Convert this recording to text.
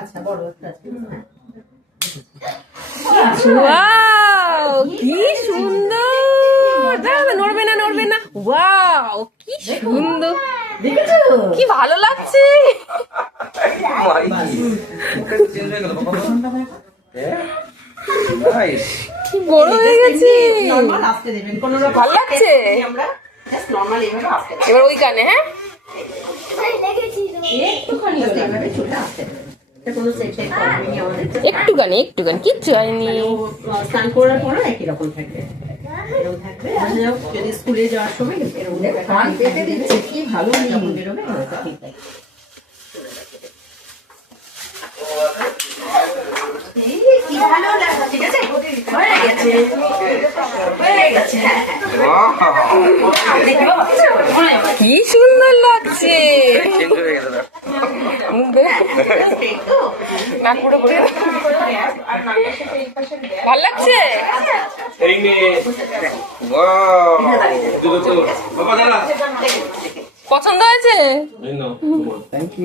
আচ্ছা বড় একটা আছে। ওয়াও কি সুন্দর, দাঁড়া নড়বে না নড়বে না। ওয়াও কি সুন্দর, দেখেছো? কি ভালো লাগছে। কি বড় হয়ে গেছে, নরমাল আসতে দেবেন, কোনো রকম ভালো লাগছে। আমরা জাস্ট নরমাল এইভাবে আসতে দেবেন। এবার ওই কানে, হ্যাঁ একটুখানি এইভাবে চলে আসতে দেবেন। এটা কোনো সেট টাইপ করবে না আমাদের। একটুখানি একটুখানি, কিচ্ছু হয়নি। ও স্নান করার পরও একই রকম থাকবে, এরকম থাকবে। যদি স্কুলে যাওয়ার সময় এরকম কান পেতে দিচ্ছে, কি ভালো যখন বেরোবে ওটা ঠিক আছে। কি ভালো লাগছে, ঠিক আছে হয়ে গেছে হয়ে গেছে। কি সুন্দর লাগছে, নাক পুরো ঘুরে ভাল লাগছে। পছন্দ হয়েছে?